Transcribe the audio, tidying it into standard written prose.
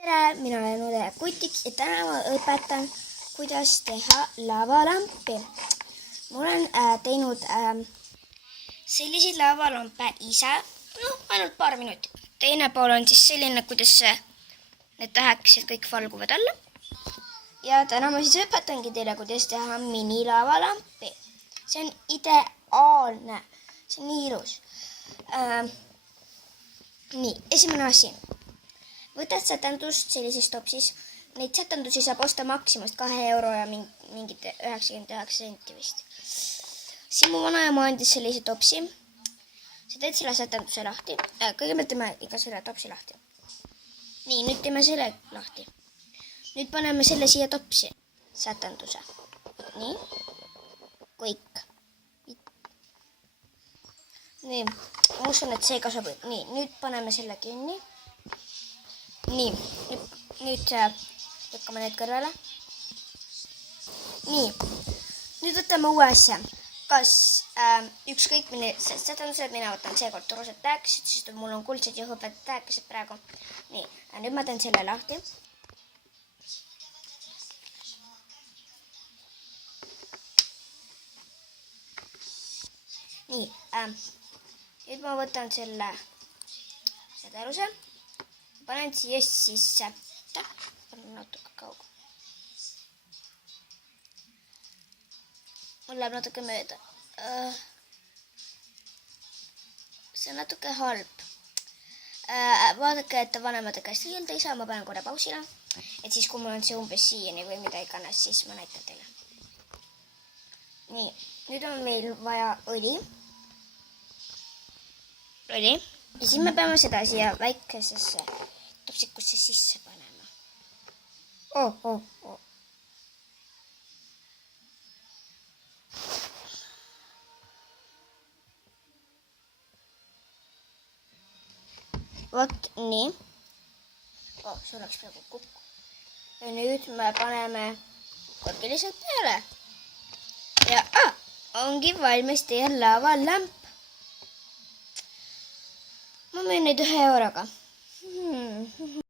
tere, mina olen Ude Kutiks ja täna ma õpetan, kuidas teha lavalampi. Ma olen teinud selliseid lavalampe ise, ainult paar minutit. Teine pool on siis selline, kuidas need tähekesed kõik valguvad alla. Ja täna ma siis õpetangi teile, kuidas teha minilavalampi. See on ideaalne, see on nii ilus. Nii, esimene asi. Võtad sätendust sellises topsis. Neid sätendusi saab osta maksimust 2 euro ja mingid 99 senti vist. Siin mu vanaema andis sellise topsi. Sa teed selle sätenduse lahti. Kõigepealt teeme ikka selle topsi lahti. Nii, nüüd teeme selle lahti. Nüüd paneme selle siia topsi. Sätenduse. Nii. Kõik. Nii, ma usun, et see ka sobib. Nii, nüüd paneme selle kinni. Nii, nüüd lükkame need kõrvale. Nii, nüüd võtame uue asja. Kas ükskõik milline sätendused, mina võtan seekord torused tähekesed, sest mul on kuldsed ja hõbedad tähekesed praegu. Nii, nüüd ma teen selle lahti. Nii, nüüd ma võtan selle sädeluse. Panen siia sisse. Panen natuke kaugu. Mul läheb natuke mööda. See on natuke halb. Vaadake, et vanemate käest riielda ei saa. Ma panen korra pausile. Et siis, kui mul on see umbes siiani või mida iganes, siis ma näitan teile. Nii, nüüd on meil vaja õli. Õli. Ja siis me peame seda siia väikesesse topsikusse sisse panema. Vot nii. See oleks praegu kokku. Ja nüüd me paneme korgiliselt peale. Ja ongi valmis teie lavalamp. Ma müün neid 1 euroga.